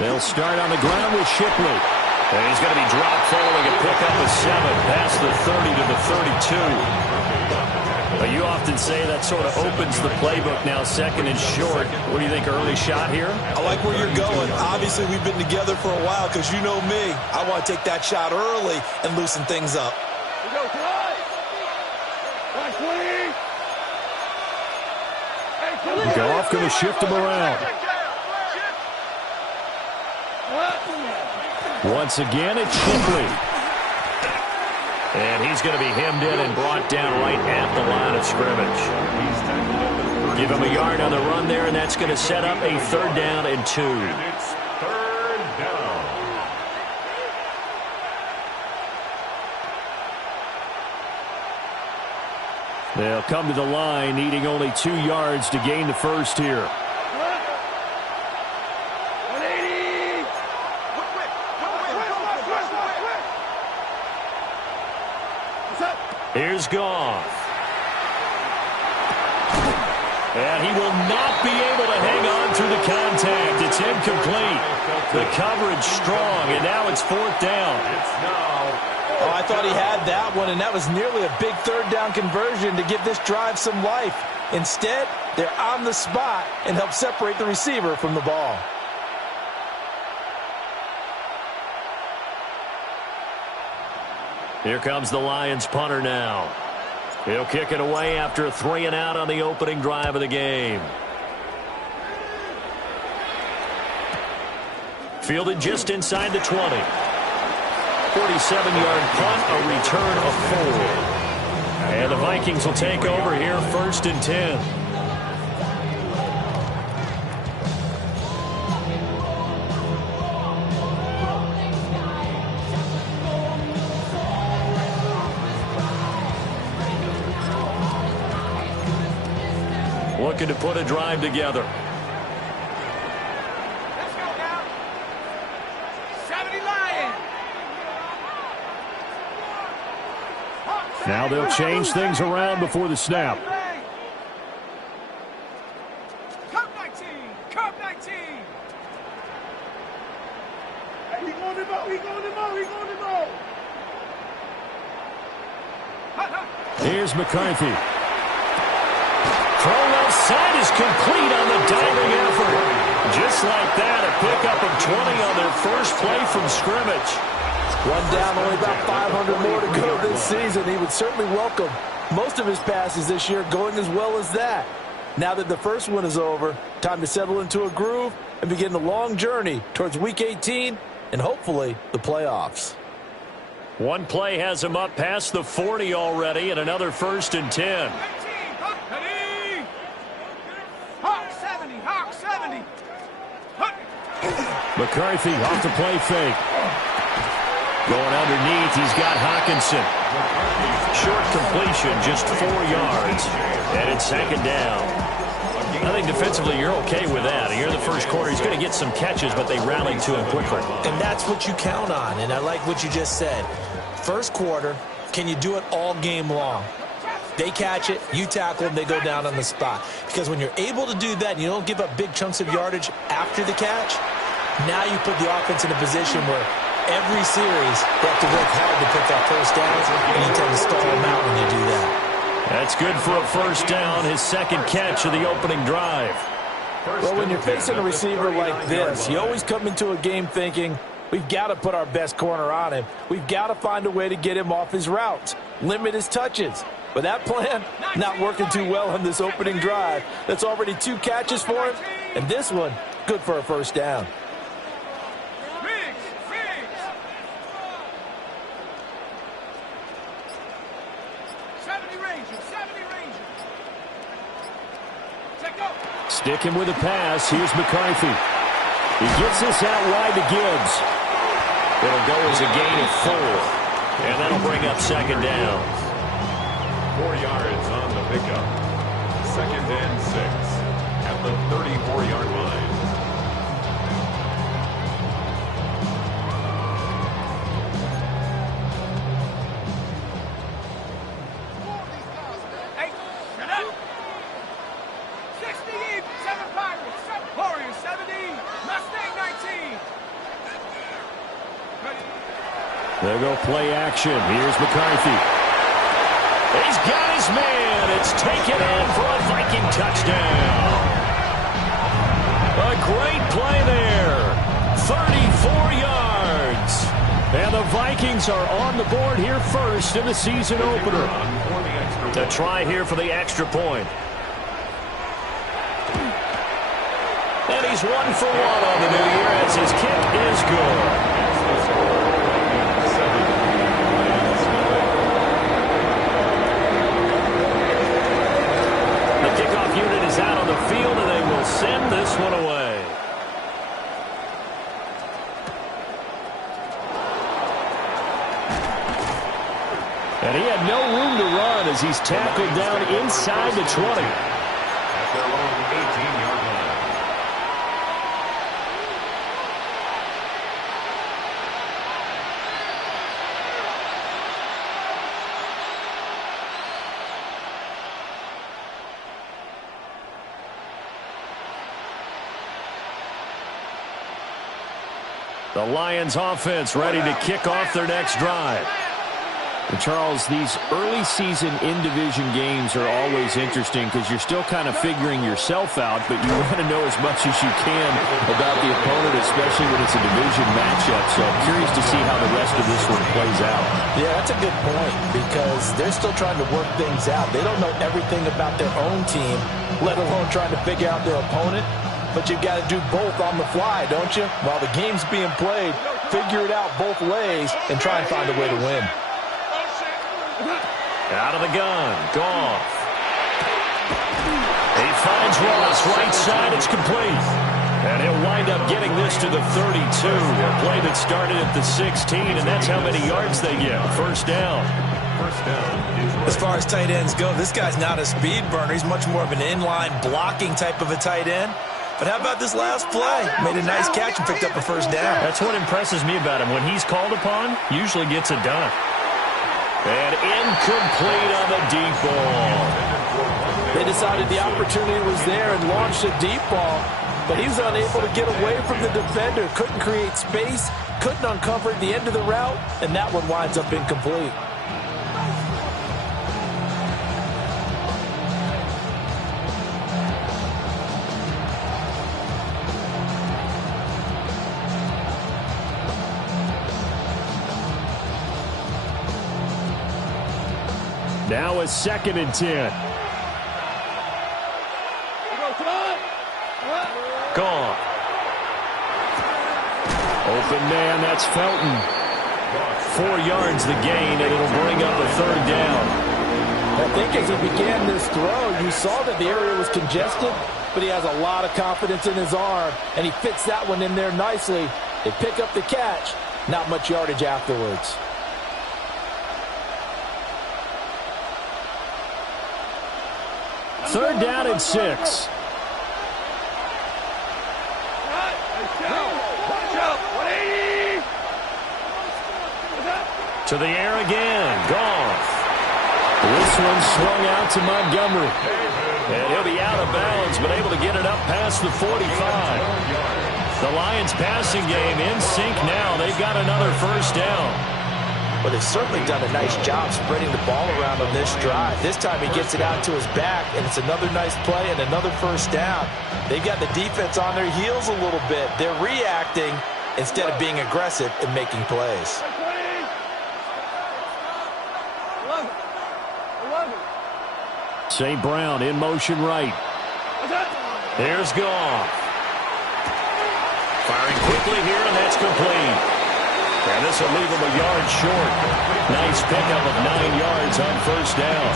They'll start on the ground with Shipley. And he's going to be dropped following a pickup of 7 past the 30 to the 32. You often say that sort of opens the playbook now, second and short. What do you think, early shot here? I like where you're going. Obviously, we've been together for a while because you know me. I want to take that shot early and loosen things up. Goff going to shift him around. Once again, it's Shipley. And he's going to be hemmed in and brought down right at the line of scrimmage. Give him a yard on the run there, and that's going to set up a 3rd down and 2. It's 3rd down. They'll come to the line, needing only 2 yards to gain the first here. Here's Goff. And he will not be able to hang on through the contact. It's incomplete. The coverage strong, and now it's 4th down. Oh, I thought he had that one, and that was nearly a big 3rd down conversion to give this drive some life. Instead, they're on the spot and help separate the receiver from the ball. Here comes the Lions punter now. He'll kick it away after a 3 and out on the opening drive of the game. Fielded just inside the 20. 47-yard punt, a return of 4. And the Vikings will take over here, 1st and 10. Looking to put a drive together. Let's go now. 70 Lions. Now they'll change things around before the snap. Cup 19. Cup 19. Hey, he going to go. He going to go. He going to go. Here's McCarthy. Throw left side is complete on the diving effort. Just like that, a pickup of 20 on their first play from scrimmage. One down, only about 500 more to go this season. He would certainly welcome most of his passes this year going as well as that. Now that the first one is over, time to settle into a groove and begin the long journey towards Week 18 and hopefully the playoffs. One play has him up past the 40 already, and another 1st and 10. McCarthy off the play fake. Going underneath, he's got Hawkinson. Short completion, just 4 yards. And it's 2nd down. I think defensively you're okay with that. Here in the first quarter, he's going to get some catches, but they rallied to him quickly. And that's what you count on, and I like what you just said. First quarter, can you do it all game long? They catch it, you tackle them, they go down on the spot. Because when you're able to do that and you don't give up big chunks of yardage after the catch, now you put the offense in a position where every series they have to work hard to put that first down, and you tend to stall them out when you do that. That's good for a 1st down, his 2nd catch of the opening drive. Well, when you're facing a receiver like this, you always come into a game thinking, we've got to put our best corner on him. We've got to find a way to get him off his routes, limit his touches. But that plan, not working too well on this opening drive. That's already 2 catches for him, and this one, good for a 1st down. Sticking with a pass, here's McCarthy. He gets this out wide to Gibbs. It'll go as a gain of 4. And that'll bring up 2nd down. 4 yards on the pickup. 2nd and 6 at the 34-yard line. Hey, shut up. 60, 7 Pirates, 7 Warriors, 70. They'll go play action. Here's McCarthy. He's got his man. It's taken in for a Viking touchdown. A great play there. 34 yards. And the Vikings are on the board here first in the season opener. A try here for the extra point. And he's 1 for 1 on the new year as his kick is good. The kickoff unit is out on the field, and they will send this one away. And he had no room to run as he's tackled down inside the 20. At their own 18-yard line. The Lions offense ready to kick off their next drive. And Charles, these early season in-division games are always interesting because you're still kind of figuring yourself out, but you want to know as much as you can about the opponent, especially when it's a division matchup. So I'm curious to see how the rest of this one plays out. Yeah, that's a good point because they're still trying to work things out. They don't know everything about their own team, let alone trying to figure out their opponent. But you've got to do both on the fly, don't you? While the game's being played, figure it out both ways and try and find a way to win. Out of the gun, Goff. He finds Ross, right side, it's complete. And he'll wind up getting this to the 32. A play that started at the 16, and that's how many yards they get. First down. First down. As far as tight ends go, this guy's not a speed burner. He's much more of an inline blocking type of a tight end. But how about this last play? Made a nice catch and picked up a first down. That's what impresses me about him. When he's called upon, usually gets it done. And incomplete on the deep ball. They decided the opportunity was there and launched a deep ball, but he was unable to get away from the defender. Couldn't create space, couldn't uncover the end of the route, and that one winds up incomplete. Now a 2nd and 10. Gone. Open man, that's Felton. 4 yards the gain, and it'll bring up a 3rd down. I think as he began this throw, you saw that the area was congested, but he has a lot of confidence in his arm, and he fits that one in there nicely. They pick up the catch, not much yardage afterwards. Third down and 6. To the air again. Goff. This one swung out to Montgomery. And he'll be out of bounds, but able to get it up past the 45. The Lions passing game in sync now. They've got another first down. Well, they've certainly done a nice job spreading the ball around on this drive. This time he gets it out to his back, and it's another nice play and another first down. They've got the defense on their heels a little bit. They're reacting instead of being aggressive and making plays. St. Brown in motion right. There's Goff. Firing quickly here, and that's complete. And this will leave him a yard short. Nice pickup of 9 yards on first down.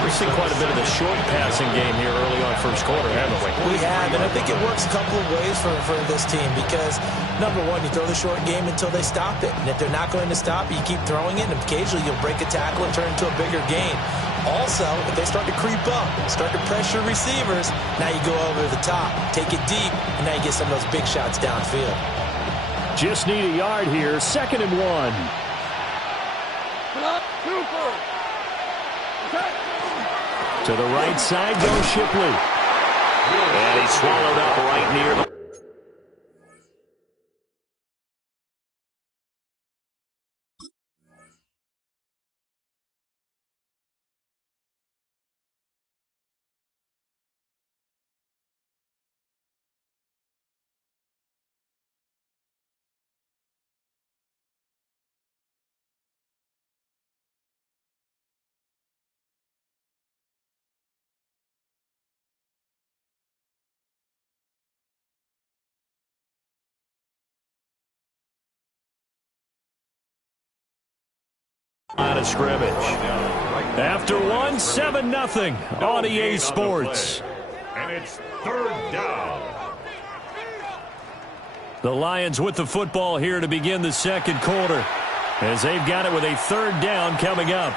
We're seeing quite a bit of the short passing game here early on first quarter, haven't we? We have, and I think it works a couple of ways for this team because, number one, you throw the short game until they stop it. And if they're not going to stop it, you keep throwing it, and occasionally you'll break a tackle and turn it into a bigger gain. Also, if they start to creep up, start to pressure receivers, now you go over the top, take it deep, and now you get some of those big shots downfield. Just need a yard here. 2nd and 1. To the right side goes Shipley. And he swallowed up right near the Line of scrimmage. After one, 7-0 on EA Sports. And it's third down. The Lions with the football here to begin the second quarter, as they've got it with a third down coming up.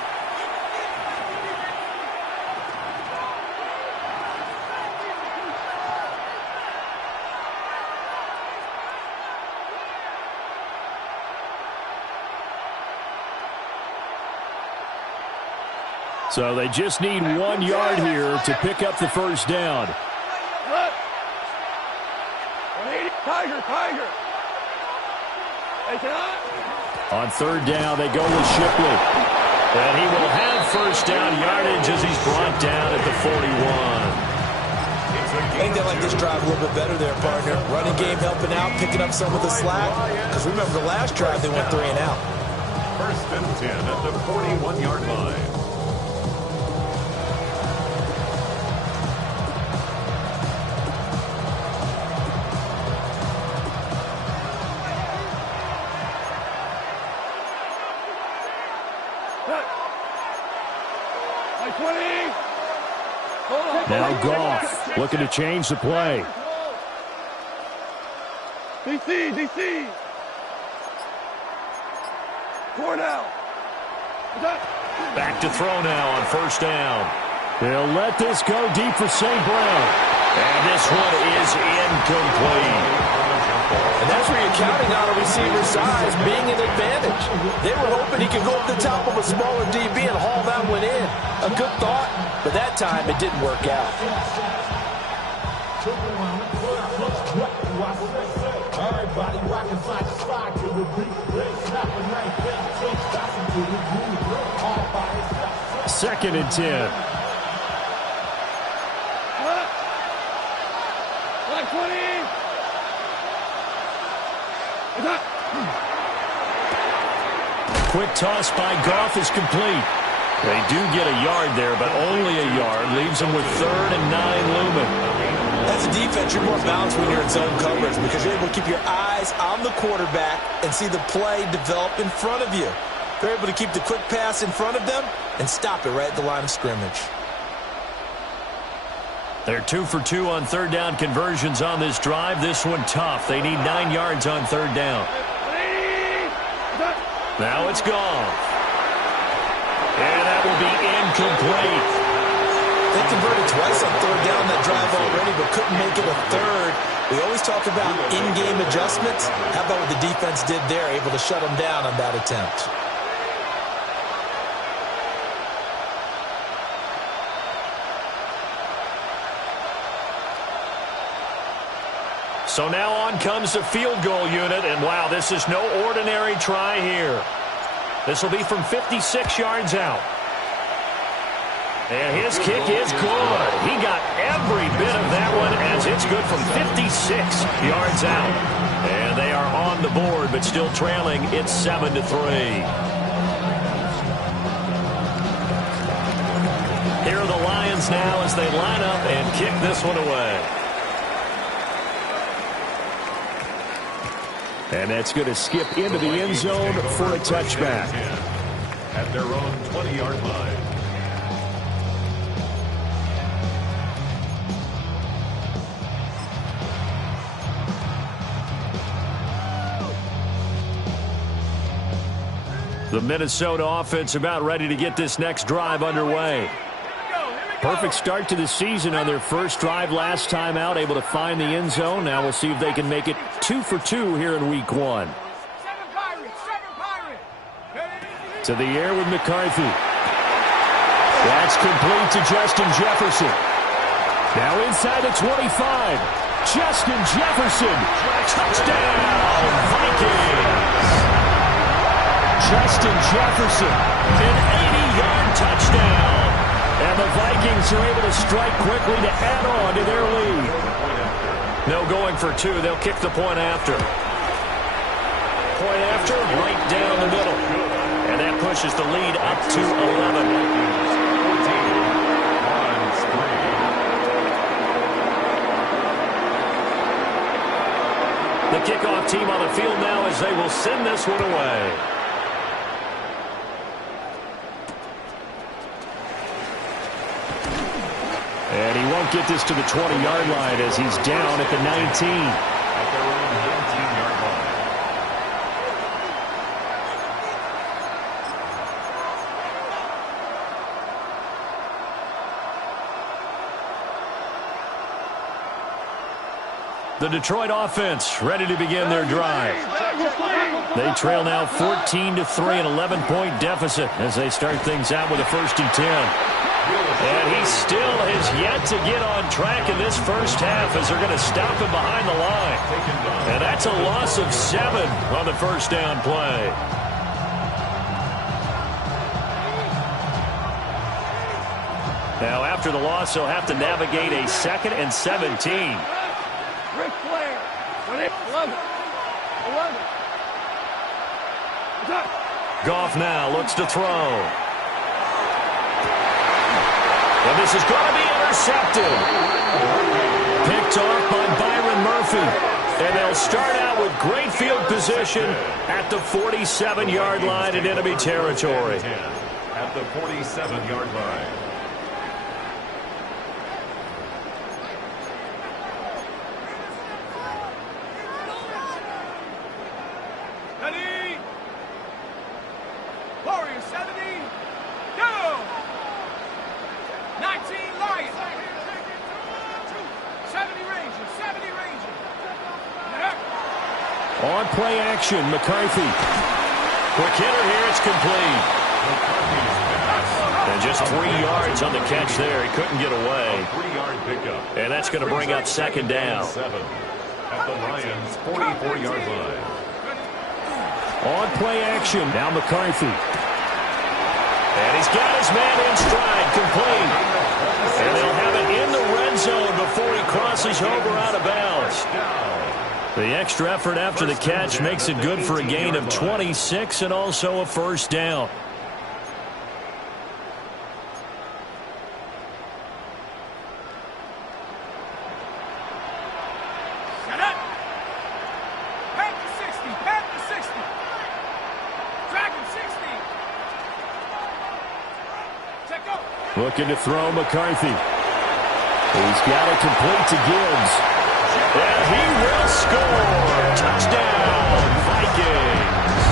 So they just need 1 yard here to pick up the first down. Tiger. On third down, they go with Shipley. And he will have first down yardage as he's brought down at the 41. I think they like this drive a little bit better there, partner. Running game helping out, picking up some of the slack. Because remember the last drive, they went 3 and out. First and 10 at the 41-yard line. Now Goff looking to change the play. DC. Cornell. Back to throw now on first down. They'll let this go deep for St. Brown. And this one is incomplete. And that's where you're counting on a receiver's size being an advantage. They were hoping he could go up the top of a smaller DB and haul that one in. A good thought, but that time it didn't work out. Second and 10. Quick toss by Goff is complete. They do get a yard there, but only a yard. Leaves them with 3rd and 9 looming. As a defense, you're more balanced when you're in zone coverage because you're able to keep your eyes on the quarterback and see the play develop in front of you. They're able to keep the quick pass in front of them and stop it right at the line of scrimmage. They're 2 for 2 on third down conversions on this drive. This one tough. They need 9 yards on third down. Now it's Goff. And that will be incomplete. They converted twice on third down that drive already, but couldn't make it a third. We always talk about in-game adjustments. How about what the defense did there, able to shut them down on that attempt? So now on comes the field goal unit, and wow, this is no ordinary try here. This will be from 56 yards out. And his kick is good. He got every bit of that one as it's good from 56 yards out. And they are on the board, but still trailing. It's 7-3. Here are the Lions now as they line up and kick this one away. And that's going to skip into the end zone for a touchback. At their own 20-yard line. The Minnesota offense about ready to get this next drive underway. Perfect start to the season on their first drive last time out, able to find the end zone. Now we'll see if they can make it 2 for 2 here in week 1. To the air with McCarthy. That's complete to Justin Jefferson. Now inside the 25. Justin Jefferson. Touchdown, Vikings. Justin Jefferson, an 80-yard touchdown. And the Vikings are able to strike quickly to add on to their lead. No going for 2. They'll kick the point after. Point after, right down the middle. And that pushes the lead up to 11. The kickoff team on the field now as they will send this one away. And he won't get this to the 20-yard line as he's down at the 19. At their own 19-yard line. The Detroit offense ready to begin their drive. They trail now 14-3, an 11-point deficit as they start things out with a 1st and 10. And he still has yet to get on track in this first half as they're going to stop him behind the line. And that's a loss of 7 on the first down play. Now after the loss, he'll have to navigate a 2nd and 17. Ric Flair. 11. Goff now looks to throw. And this is going to be intercepted. Picked off by Byron Murphy. And they'll start out with great field position at the 47-yard line in enemy territory. At the 47-yard line. Warriors 70. Go. 19 Lions. 70 Rangers. 70 Rangers. On play action, McCarthy. Quick hitter here, it's complete. And just 3 yards on the catch there. He couldn't get away. 3-yard pickup. And that's going to bring up 2nd down. 7 at the Lions' 44-yard line. On play action, now McCarthy. And he's got his man in stride, complete. And they'll have it in the red zone before he crosses over out of bounds. The extra effort after the catch makes it good for a gain of 26 and also a 1st down. Shut up. Back to 60. Back to 60. Dragon 60. Check up. Looking to throw McCarthy. He's got it complete to Gibbs. And he will score. Touchdown, Vikings.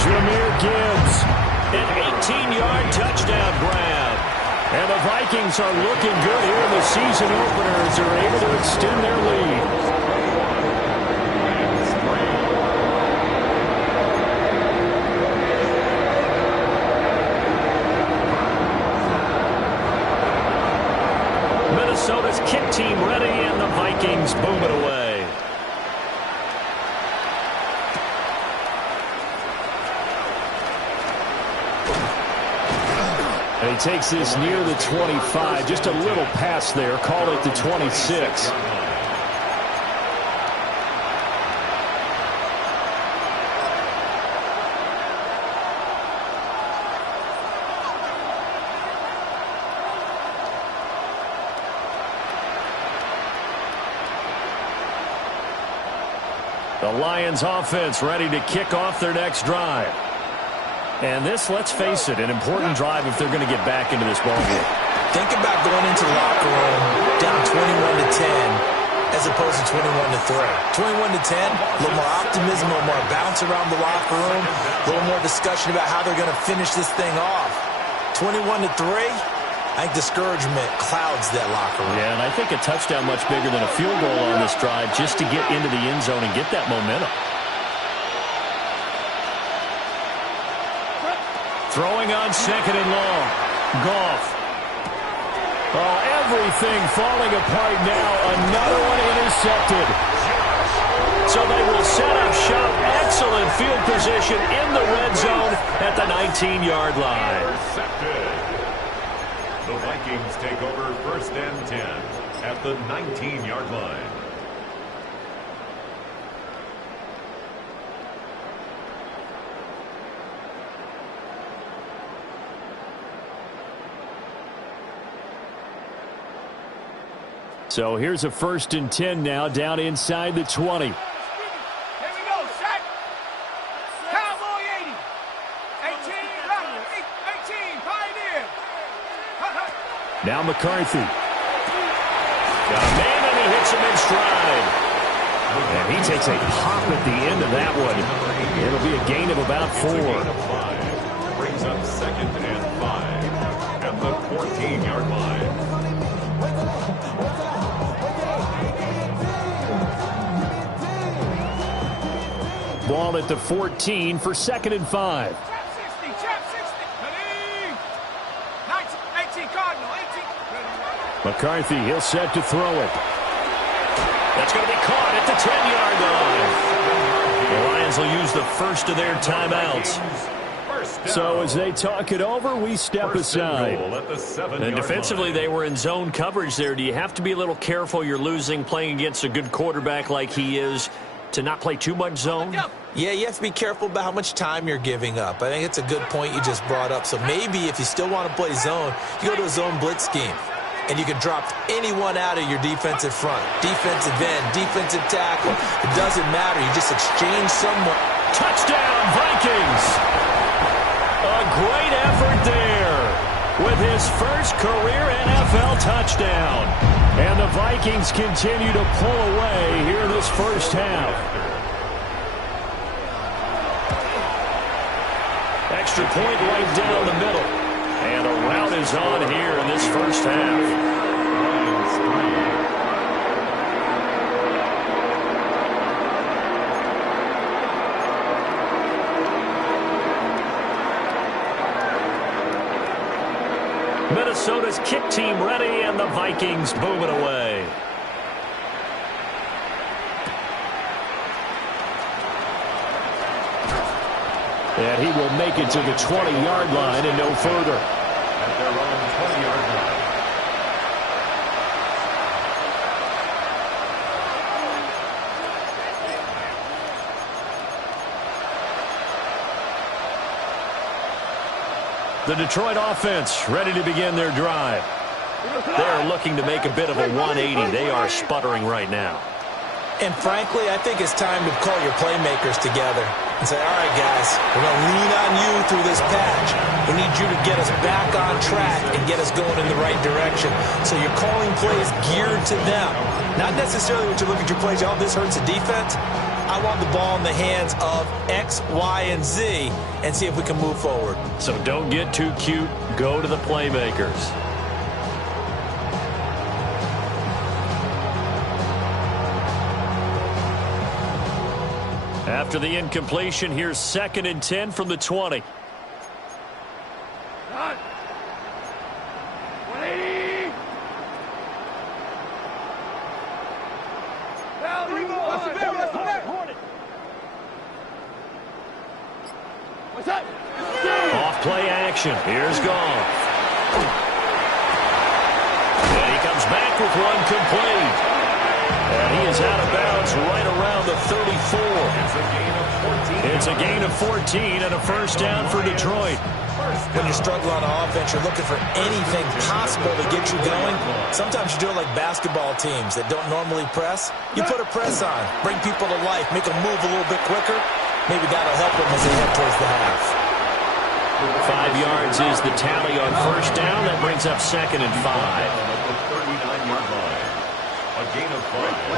Jahmyr Gibbs, an 18-yard touchdown grab. And the Vikings are looking good here in the season opener as they're able to extend their lead. Minnesota's kick team ready, and the Vikings boom it away. And he takes this near the 25, just a little pass there, call it the 26. The Lions offense ready to kick off their next drive. And this, let's face it, an important drive if they're going to get back into this ballgame. Think about going into the locker room down 21-10 as opposed to 21-3. 21-10, a little more optimism, a little more bounce around the locker room, a little more discussion about how they're going to finish this thing off. 21-3. I think discouragement clouds that locker room. Yeah, and I think a touchdown much bigger than a field goal on this drive just to get into the end zone and get that momentum. Throwing on 2nd and long. Goff. Oh, everything falling apart now. Another one intercepted. So they will set up shop. Excellent field position in the red zone at the 19-yard line. Intercepted. The Vikings take over 1st and 10 at the 19-yard line. So here's a 1st and 10 now down inside the 20. Here we go. Set. Cowboy 80. 18 Rebel. 18 Pioneer. Now McCarthy. Got a man, and he hits him in stride. And he takes a pop at the end of that one. It'll be a gain of about 4. Brings up 2nd and 5 at the 14-yard line. Ball at the 14 for 2nd and 5. Chap 60, chap 60. Ready? 18, Cardinal, 18. McCarthy, he'll set to throw it. That's going to be caught at the 10-yard line. The Lions will use the first of their timeouts. So as they talk it over, we step aside. And defensively, they were in zone coverage there. Do you have to be a little careful? You're losing playing against a good quarterback like he is to not play too much zone? Yeah, you have to be careful about how much time you're giving up. I think it's a good point you just brought up. So maybe if you still want to play zone, you go to a zone blitz scheme. And you can drop anyone out of your defensive front. Defensive end, defensive tackle. It doesn't matter. You just exchange someone. Touchdown, Vikings! A great effort there with his first career NFL touchdown. And the Vikings continue to pull away here in this first half. Extra point right down the middle. And a rout is on here in this first half. Minnesota's kick team ready, and the Vikings boom it away. And he will make it to the 20-yard line and no further. At their own 20-yard line. The Detroit offense ready to begin their drive. They're looking to make a bit of a 180. They are sputtering right now. And frankly, I think it's time to call your playmakers together and say, all right, guys, we're going to lean on you through this patch. We need you to get us back on track and get us going in the right direction. So you're calling plays geared to them. Not necessarily when you look at your plays, oh, this hurts the defense. I want the ball in the hands of X, Y, and Z and see if we can move forward. So don't get too cute. Go to the playmakers. After the incompletion, here's 2nd and 10 from the 20. Off play action. Here's Goff. And he comes back with one complete. And he is out of bounds right around the 34. It's a gain of 14 and a first down for Detroit. When you're struggling on offense, you're looking for anything possible to get you going. Sometimes you do it like basketball teams that don't normally press. You put a press on, bring people to life, make them move a little bit quicker. Maybe that'll help them as they head towards the half. 5 yards is the tally on first down. That brings up 2nd and 5.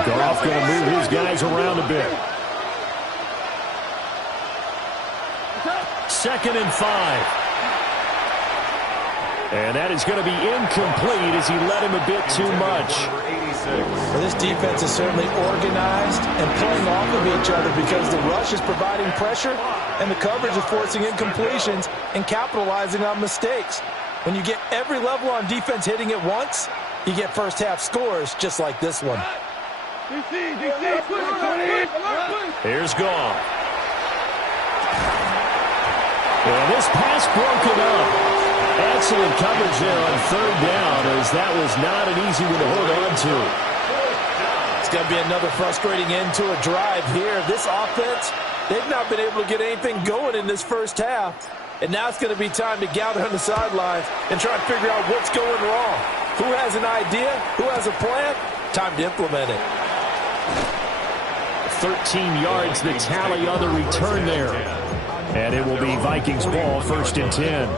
Goff going to move his guys around a bit. 2nd and 5. And that is going to be incomplete as he led him a bit too much. Well, this defense is certainly organized and playing off of each other because the rush is providing pressure and the coverage is forcing incompletions and capitalizing on mistakes. When you get every level on defense hitting at once, you get first half scores just like this one. Here's Goff. And this pass broken up. Excellent coverage there on 3rd down, as that was not an easy one to hold on to. It's going to be another frustrating end to a drive here. This offense, they've not been able to get anything going in this first half. And now it's going to be time to gather on the sidelines and try and figure out what's going wrong. Who has an idea? Who has a plan? Time to implement it. 13 yards the tally on the return there. And it will be Vikings ball, 1st and 10.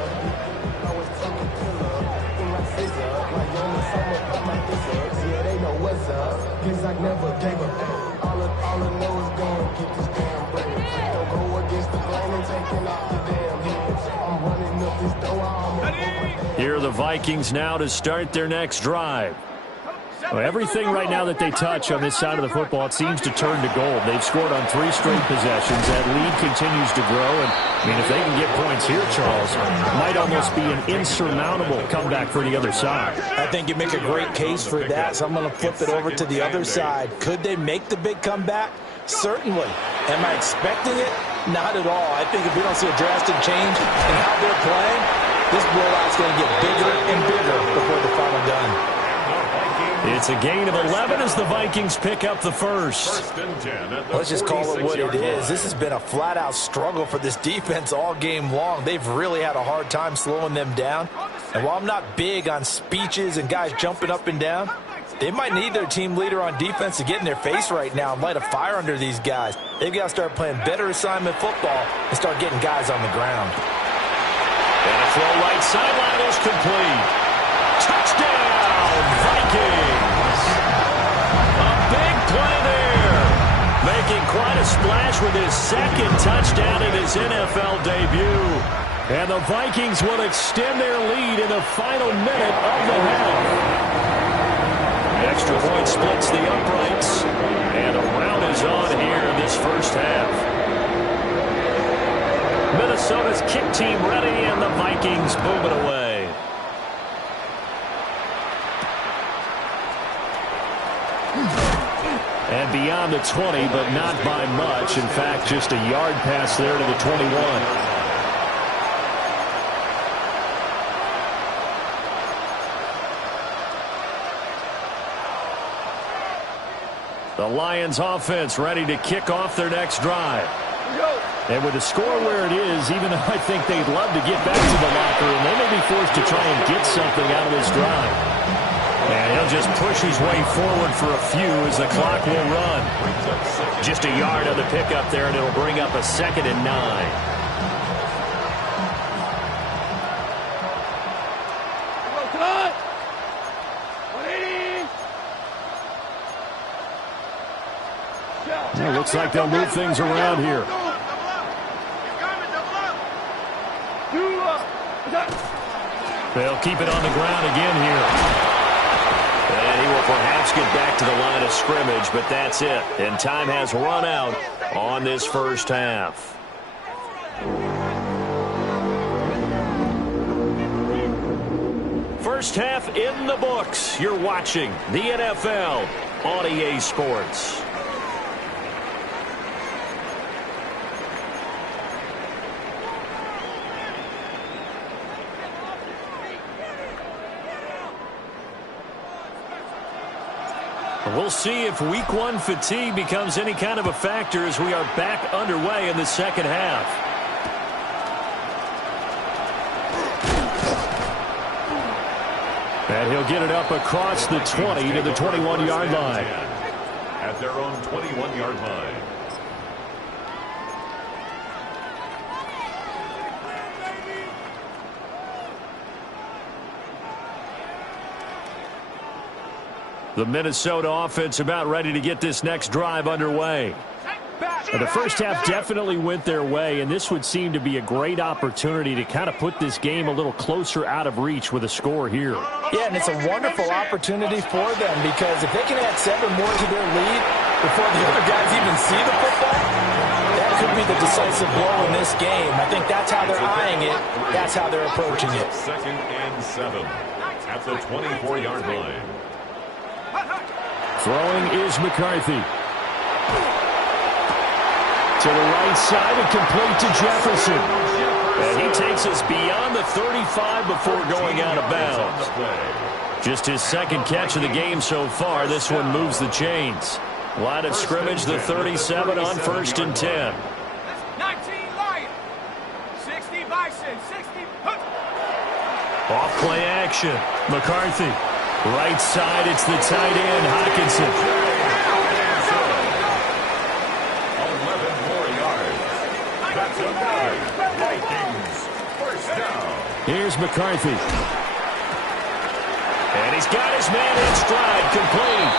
All I know is going to get this damn bread. Don't go against the grain and taking off the damn heads. I'm running up this door. Here are the Vikings now to start their next drive. Well, everything right now that they touch on this side of the football, it seems to turn to gold. They've scored on 3 straight possessions. That lead continues to grow. And, I mean, if they can get points here, Charles, it might almost be an insurmountable comeback for the other side. I think you make a great case for that, so I'm going to flip it over to the other side. Could they make the big comeback? Certainly. Am I expecting it? Not at all. I think if we don't see a drastic change in how they're playing, this blowout's going to get bigger and bigger before the final done. It's a gain of 11 as the Vikings pick up the first. Let's just call it what it is. This has been a flat-out struggle for this defense all game long. They've really had a hard time slowing them down. And while I'm not big on speeches and guys jumping up and down, they might need their team leader on defense to get in their face right now and light a fire under these guys. They've got to start playing better assignment football and start getting guys on the ground. And a throw right sideline is complete. Touchdown, Vikings! A big play there. Making quite a splash with his second touchdown in his NFL debut. And the Vikings will extend their lead in the final minute of the half. Extra point splits the uprights. And a round is on here in this first half. Minnesota's kick team ready, and the Vikings move it away. And beyond the 20, but not by much. In fact, just a yard pass there to the 21. The Lions offense ready to kick off their next drive. And with the score where it is, even though I think they'd love to get back to the locker room, they may be forced to try and get something out of this drive. And he'll just push his way forward for a few as the clock will run. Just a yard on the pickup there, and it'll bring up a 2nd and 9. Well, looks like they'll move things around here. They'll keep it on the ground again here. And he will perhaps get back to the line of scrimmage, but that's it. And time has run out on this first half. First half in the books. You're watching the NFL on EA Sports. We'll see if week 1 fatigue becomes any kind of a factor as we are back underway in the second half. And he'll get it up across the 20 to the 21-yard line. At their own 21-yard line. The Minnesota offense about ready to get this next drive underway. The first half definitely went their way, and this would seem to be a great opportunity to kind of put this game a little closer out of reach with a score here. Yeah, and it's a wonderful opportunity for them because if they can add 7 more to their lead before the other guys even see the football, that could be the decisive blow in this game. I think that's how they're eyeing it. That's how they're approaching it. 2nd and 7 at the 24-yard line. Throwing is McCarthy. To the right side and complete to Jefferson. And he takes us beyond the 35 before going out of bounds. Just his second catch of the game so far. This one moves the chains. Line of scrimmage, the 37 on 1st and 10. 19 Lions, 60 Bison, 60. Off play action. McCarthy. Right side, it's the tight end, Hockenson. 11 more yards. That's another Vikings first down. Here's McCarthy. And he's got his man in stride, complete.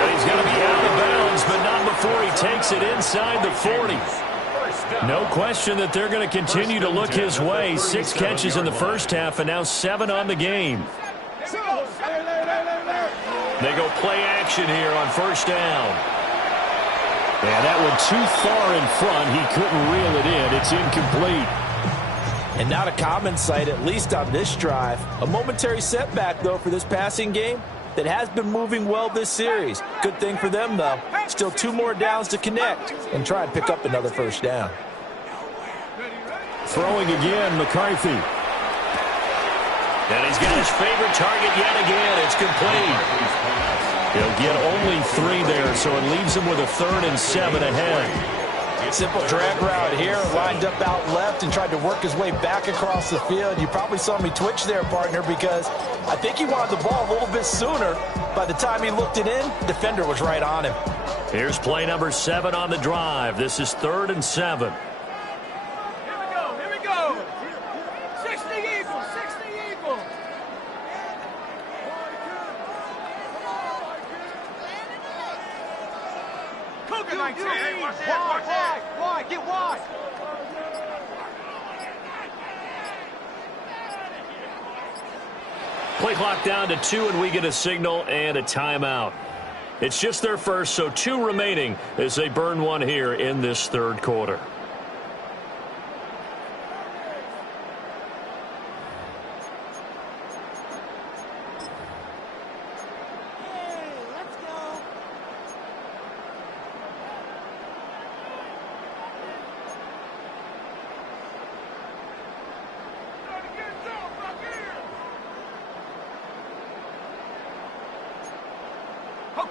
And he's going to be out of bounds takes it inside the 40. No question that they're going to continue to look his way. 6 catches in the first half and now 7 on the game. They go play action here on first down. And that one too far in front. He couldn't reel it in. It's incomplete. And not a common sight, at least on this drive. A momentary setback, though, for this passing game that has been moving well this series. Good thing for them, though. Still 2 more downs to connect and try and pick up another first down. Throwing again, McCarthy. And he's got his favorite target yet again. It's complete. He'll get only 3 there, so it leaves him with a 3rd and 7 ahead. Simple drag route here, lined up out left and tried to work his way back across the field. You probably saw me twitch there, partner, because I think he wanted the ball a little bit sooner. By the time he looked it in, defender was right on him. Here's play number 7 on the drive. This is 3rd and 7. Here we go. 60 Eagles, 60 Eagles. Cougar 19. Wide, get wide. Play clock down to 2, and we get a signal and a timeout. It's just their first, so 2 remaining as they burn one here in this 3rd quarter.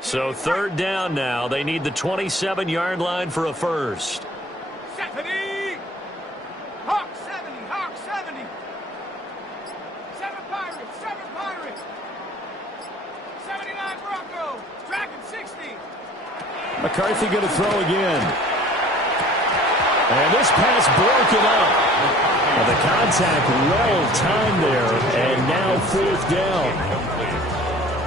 So 3rd down now. They need the 27-yard line for a first. 70. Hawk 70. Hawk 70. 7 Pirates. 7 Pirates. 79 Broncos. Dragon 60. McCarthy going to throw again. And this pass broken up. Well, the contact well timed there, and now 4th down.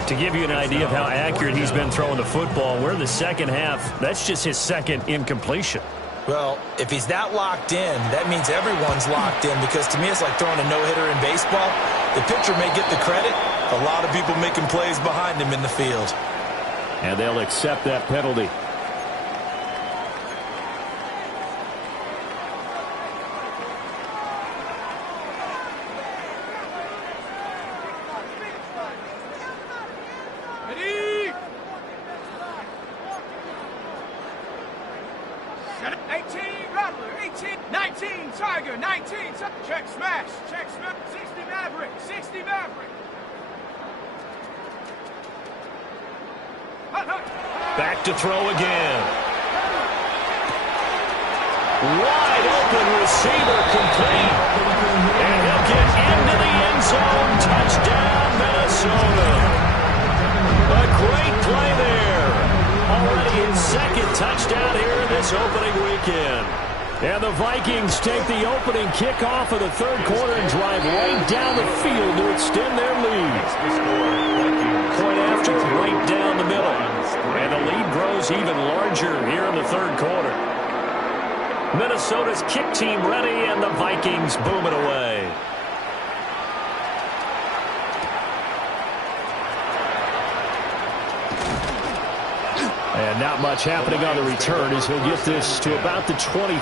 To give you an idea of how accurate he's been throwing the football, we're in the second half. That's just his 2nd incompletion. Well, if he's that locked in, that means everyone's locked in, because to me it's like throwing a no-hitter in baseball. The pitcher may get the credit. A lot of people making plays behind him in the field. And they'll accept that penalty. Back to throw again. Wide open receiver complete. And he'll get into the end zone. Touchdown, Minnesota. A great play there. Already his 2nd touchdown here in this opening weekend. And the Vikings take the opening kickoff of the 3rd quarter and drive right down the field to extend their lead. Point after, right down the middle. And the lead grows even larger here in the 3rd quarter. Minnesota's kick team ready, and the Vikings boom it away. And not much happening on the return as he'll get this to about the 23.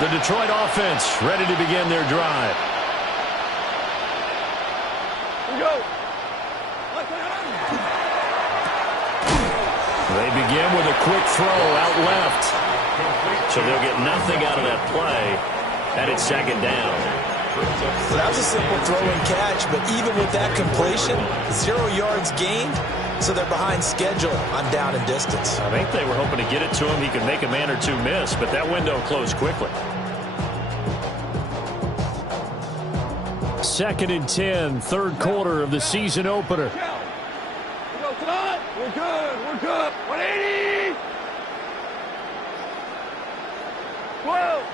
The Detroit offense ready to begin their drive. They begin with a quick throw out left. So they'll get nothing out of that play. And it's 2nd down. That was a simple throw and catch, but even with that completion, 0 yards gained, so they're behind schedule on down and distance. I think they were hoping to get it to him. He could make a man or 2 miss, but that window closed quickly. 2nd and 10, 3rd quarter of the season opener. We're good. We're good. 180. 12.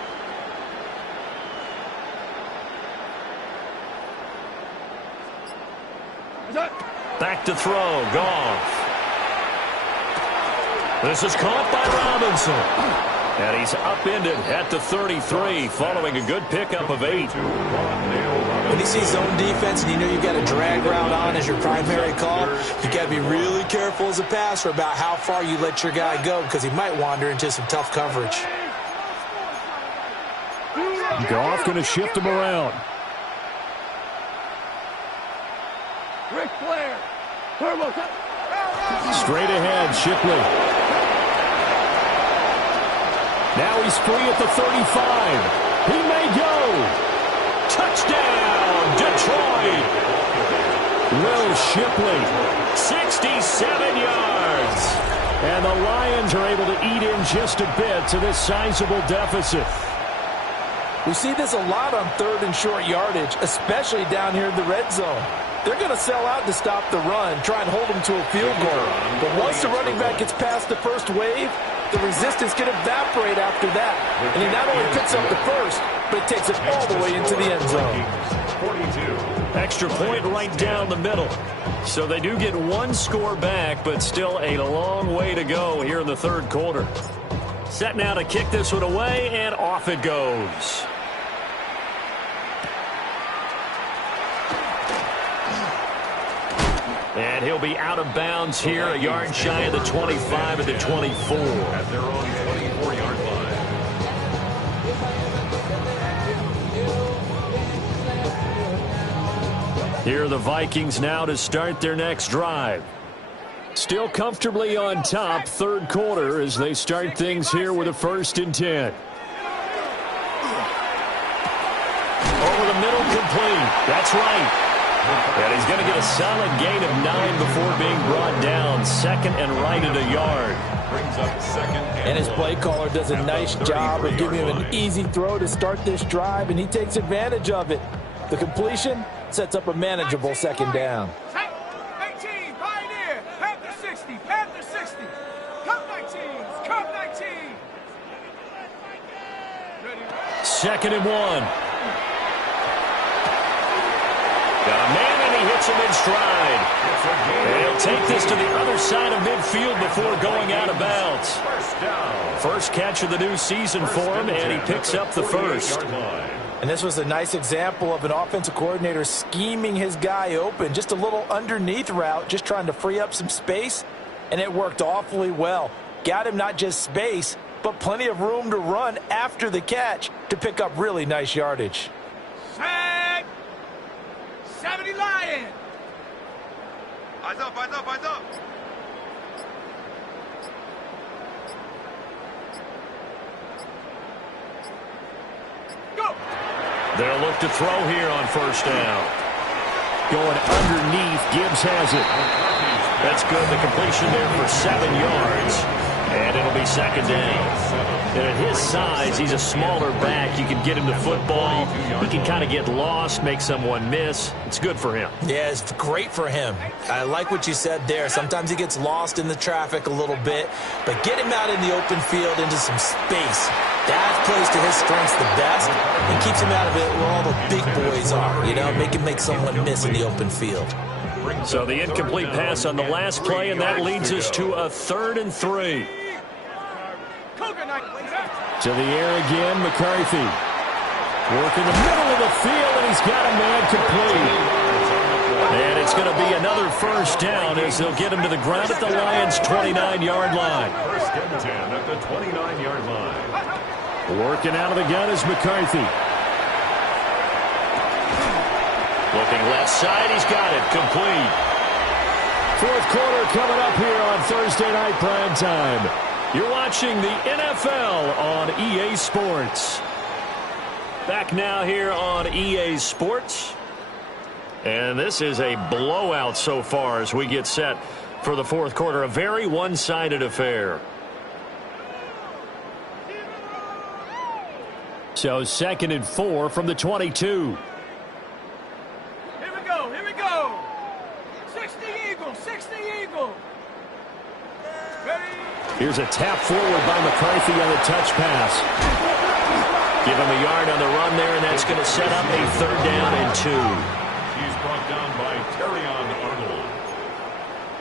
Back to throw. Goff. This is caught by Robinson. And he's upended at the 33 following a good pickup of 8. When you see zone defense and you know you've got a drag route on as your primary call, you got to be really careful as a passer about how far you let your guy go because he might wander into some tough coverage. Goff going to shift him around. Ric Flair. Turbo. Straight ahead, Shipley. Now he's free at the 35. He may go. Touchdown, Detroit. Will Shipley, 67 yards. And the Lions are able to eat in just a bit to this sizable deficit. We see this a lot on 3rd and short yardage, especially down here in the red zone. They're going to sell out to stop the run, try and hold them to a field goal. But once the running back gets past the first wave, the resistance can evaporate after that. And he not only picks up the first, but takes it all the way into the end zone. Extra point right down the middle. So they do get one score back, but still a long way to go here in the 3rd quarter. Set now to kick this one away, and off it goes. And he'll be out of bounds here, a yard shy of the 25 at the 24. At their own 24-yard line. Here are the Vikings now to start their next drive. Still comfortably on top, 3rd quarter, as they start things here with a 1st and 10. Over the middle, complete. That's right. And he's going to get a solid gain of 9 before being brought down. 2nd and right at a yard. Brings up 2nd and his play caller does a nice job of giving him an easy throw to start this drive, and he takes advantage of it. The completion sets up a manageable 2nd down. 18, Pioneer, Panther 60, Panther 60. Come 19s, come 19. 2nd and 1. Got a man, and he hits him in stride. And he'll take this to the other side of midfield before going out of bounds. First catch of the new season for him, and he picks up the first. And this was a nice example of an offensive coordinator scheming his guy open. Just a little underneath route, just trying to free up some space, and it worked awfully well. Got him not just space, but plenty of room to run after the catch to pick up really nice yardage. Set. 70 Lions. Eyes up, eyes up, eyes up. Go. They'll look to throw here on 1st down. Going underneath, Gibbs has it. That's good. The completion there for 7 yards. And it'll be 2nd down. And at his size, he's a smaller back. You can get him the football. He can kind of get lost, make someone miss. It's good for him. Yeah, it's great for him. I like what you said there. Sometimes he gets lost in the traffic a little bit, but get him out in the open field into some space. That plays to his strengths the best and keeps him out of it where all the big boys are, you know, make him make someone miss in the open field. So the incomplete pass on the last play, and that leads us to a 3rd and 3. To the air again, McCarthy. Working the middle of the field, and he's got a man complete. And it's going to be another 1st down as they'll get him to the ground at the Lions' 29-yard line. 1st and 10 at the 29-yard line. Working out of the gun is McCarthy. Looking left side, he's got it, complete. 4th quarter coming up here on Thursday Night Prime Time. You're watching the NFL on EA Sports. Back now here on EA Sports. And this is a blowout so far as we get set for the 4th quarter. A very one-sided affair. So 2nd and 4 from the 22. Here we go, here we go. 60 Eagle, 60 Eagle. Ready? Here's a tap forward by McCarthy on the touch pass. Give him a yard on the run there, and that's going to set up a 3rd down and 2. He's brought down by Terrion Arnold.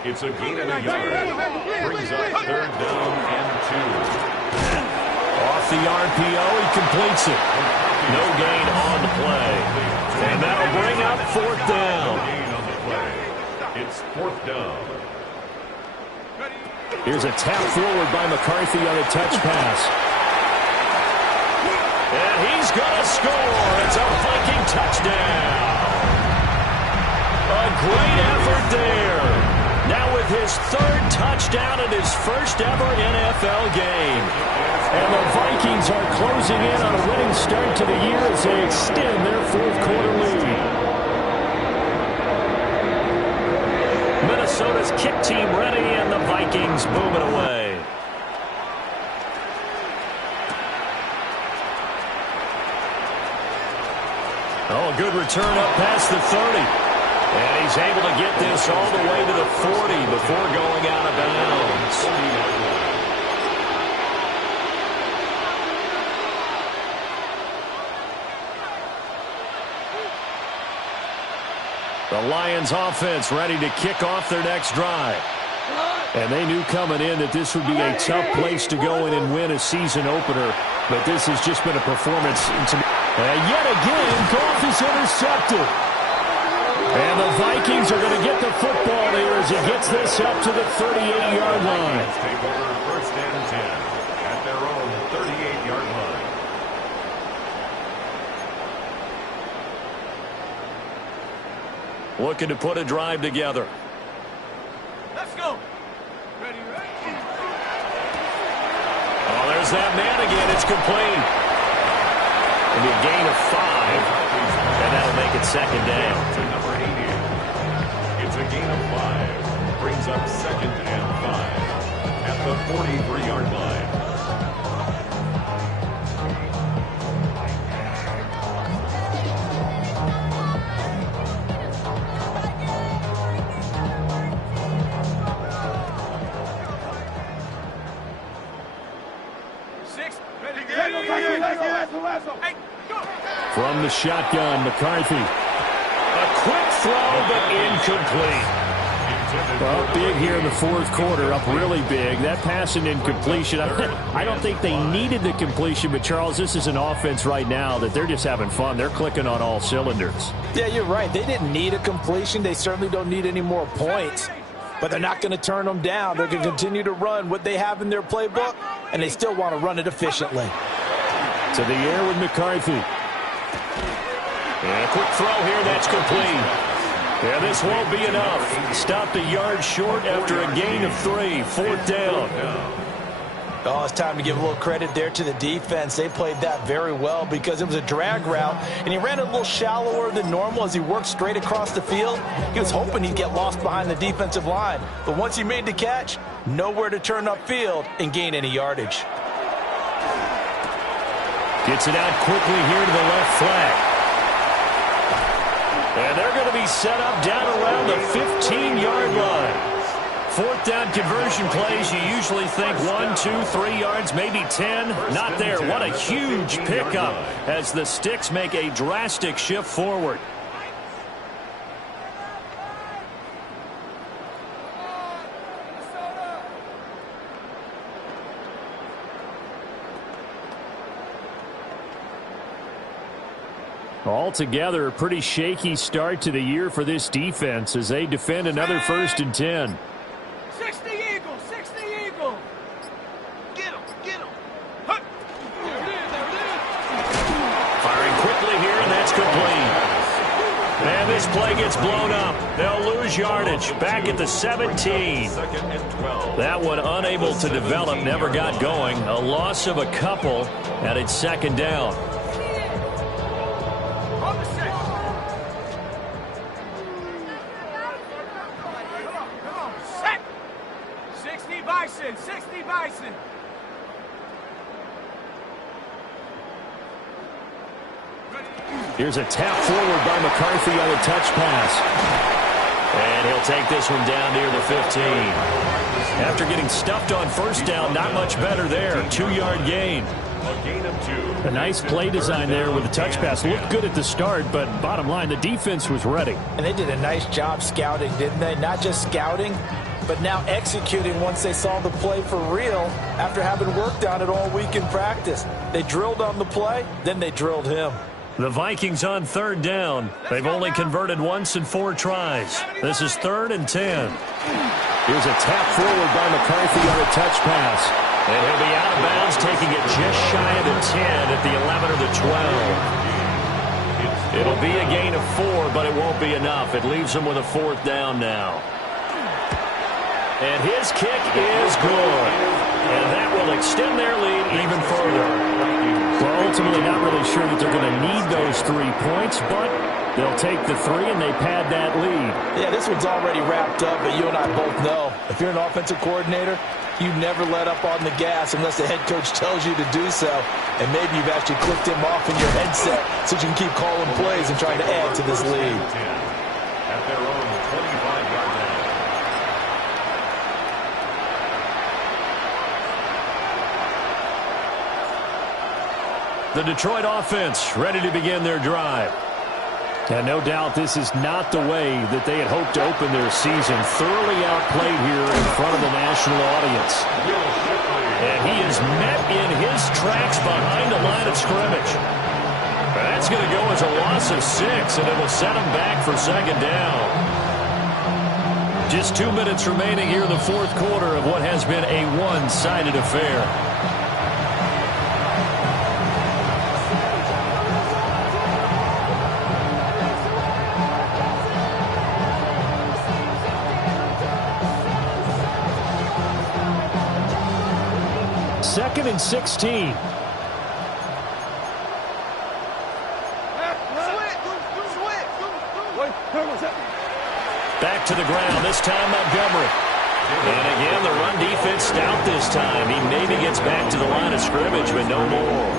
It's a gain of a yard. Brings up 3rd down and 2. Off the RPO, he completes it. No gain on the play. And that'll bring up 4th down. No gain on the play. It's 4th down. Here's a tap forward by McCarthy on a touch pass. And he's going to score. It's a Viking touchdown. A great effort there. Now with his 3rd touchdown in his first ever NFL game. And the Vikings are closing in on a winning start to the year as they extend their 4th quarter lead. Minnesota's kick team ready, and the Vikings moving away. Oh, a good return up past the 30. And he's able to get this all the way to the 40 before going out of bounds. The Lions offense ready to kick off their next drive. And they knew coming in that this would be a tough place to go in and win a season opener. But this has just been a performance. And yet again, Goff is intercepted. And the Vikings are going to get the football here as he gets this up to the 38-yard line. Take over 1st and 10 at their own 38-yard line. Looking to put a drive together. Let's go. Ready, ready. Oh, there's that man again. It's complete. It'll be a gain of 5. And that'll make it 2nd down. To number 80. It's a gain of 5. Brings up 2nd and 5 at the 43-yard line. From the shotgun, McCarthy. A quick throw, but incomplete. Well, big here in the 4th quarter, up really big. That pass and incompletion, I don't think they needed the completion, but, Charles, this is an offense right now that they're just having fun. They're clicking on all cylinders. Yeah, you're right. They didn't need a completion. They certainly don't need any more points. But they're not going to turn them down. They're going to continue to run what they have in their playbook, and they still want to run it efficiently. To the air with McCarthy. And a quick throw here, that's complete. Yeah, this won't be enough. Stopped a yard short after a gain of 3. 4th down. Oh, it's time to give a little credit there to the defense. They played that very well because it was a drag route, and he ran a little shallower than normal as he worked straight across the field. He was hoping he'd get lost behind the defensive line, but once he made the catch, nowhere to turn upfield and gain any yardage. Gets it out quickly here to the left flank. And they're going to be set up down around the 15-yard line. 4th down conversion plays, you usually think 1, 2, 3 yards, maybe 10. Not there. What a huge pickup as the Sticks make a drastic shift forward. Altogether, a pretty shaky start to the year for this defense as they defend another 1st and 10. 60 Eagle, 60 Eagle. Get him, get him. Huh. There it is. Firing quickly here, and that's complete. And this play gets blown up. They'll lose yardage. Back at the 17. That one unable to develop, never got going. A loss of a couple, and it's 2nd down. On the 6. Come on, set. 60 Bison, 60 Bison. Here's a tap forward by McCarthy on a touch pass. And he'll take this one down near the 15. After getting stuffed on 1st down, not much better there. 2-yard gain. A nice play design there with the touch pass. Looked good at the start, but bottom line, the defense was ready. And they did a nice job scouting, didn't they? Not just scouting, but now executing once they saw the play for real after having worked on it all week in practice. They drilled on the play, then they drilled him. The Vikings on third down. They've only converted once in 4 tries. This is 3rd and 10. Here's a tap forward by McCarthy on a touch pass. And he'll be out of bounds, taking it just shy of the 10 at the 11 or the 12. It'll be a gain of 4, but it won't be enough. It leaves him with a 4th down now. And his kick is good. And that will extend their lead even further. Well, ultimately not really sure that they're going to need those 3 points, but they'll take the 3 and they pad that lead. Yeah, this one's already wrapped up, but you and I both know if you're an offensive coordinator, you never let up on the gas unless the head coach tells you to do so. And maybe you've actually clicked him off in your headset so you can keep calling plays and trying to add to this lead. At their own 25-yard line. The Detroit offense ready to begin their drive. And no doubt this is not the way that they had hoped to open their season. Thoroughly outplayed here in front of the national audience. And he is met in his tracks behind the line of scrimmage. That's going to go as a loss of 6, and it will set him back for 2nd down. Just 2 minutes remaining here in the 4th quarter of what has been a one-sided affair. Second and 16. Back to the ground, this time Montgomery. And again, the run defense stout this time. He maybe gets back to the line of scrimmage, but no more.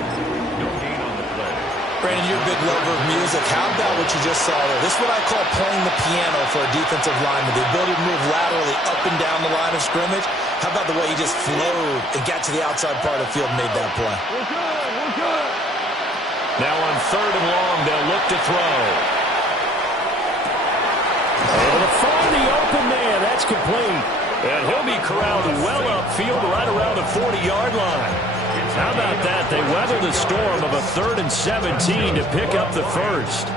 No gain on the play. Brandon, you're a big lover of music. How about what you just saw there? This is what I call playing the piano for a defensive lineman. The ability to move laterally up and down the line of scrimmage. How about the way he just flowed and got to the outside part of the field and made that play? We're good. Now on 3rd and long, they'll look to throw. Able to find the open man. That's complete. And he'll be corralled well upfield right around the 40-yard line. How about that? They weather the storm of a 3rd and 17 to pick up the first.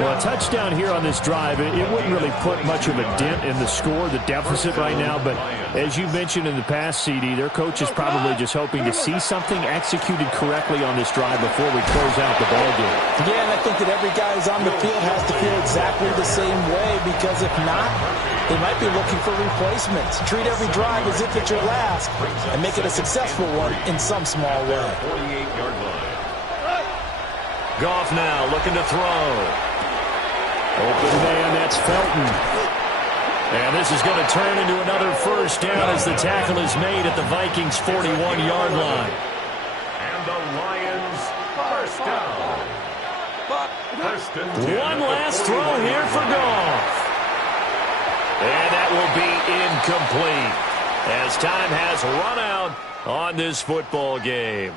Well, a touchdown here on this drive, it wouldn't really put much of a dent in the score, the deficit right now. But as you mentioned in the past, CD, their coach is probably just hoping to see something executed correctly on this drive before we close out the ballgame. Yeah, and I think that every guy who's on the field has to feel exactly the same way, because if not, they might be looking for replacements. Treat every drive as if it's your last and make it a successful one in some small way. 48-yard line. Goff now looking to throw. Open man, that's Felton. And this is going to turn into another first down as the tackle is made at the Vikings' 41-yard line. And the Lions first down. First and 10. One last throw here for Goff. And that will be incomplete as time has run out on this football game.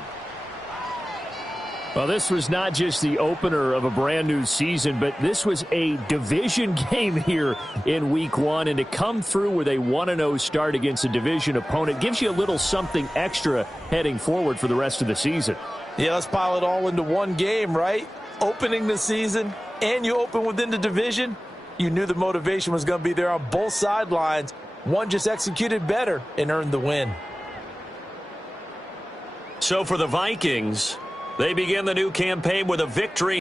Well, this was not just the opener of a brand new season, but this was a division game here in week 1. And to come through with a 1-0 start against a division opponent gives you a little something extra heading forward for the rest of the season. Yeah, let's pile it all into one game, right? Opening the season, and you open within the division. You knew the motivation was going to be there on both sidelines. One just executed better and earned the win. So for the Vikings, they begin the new campaign with a victory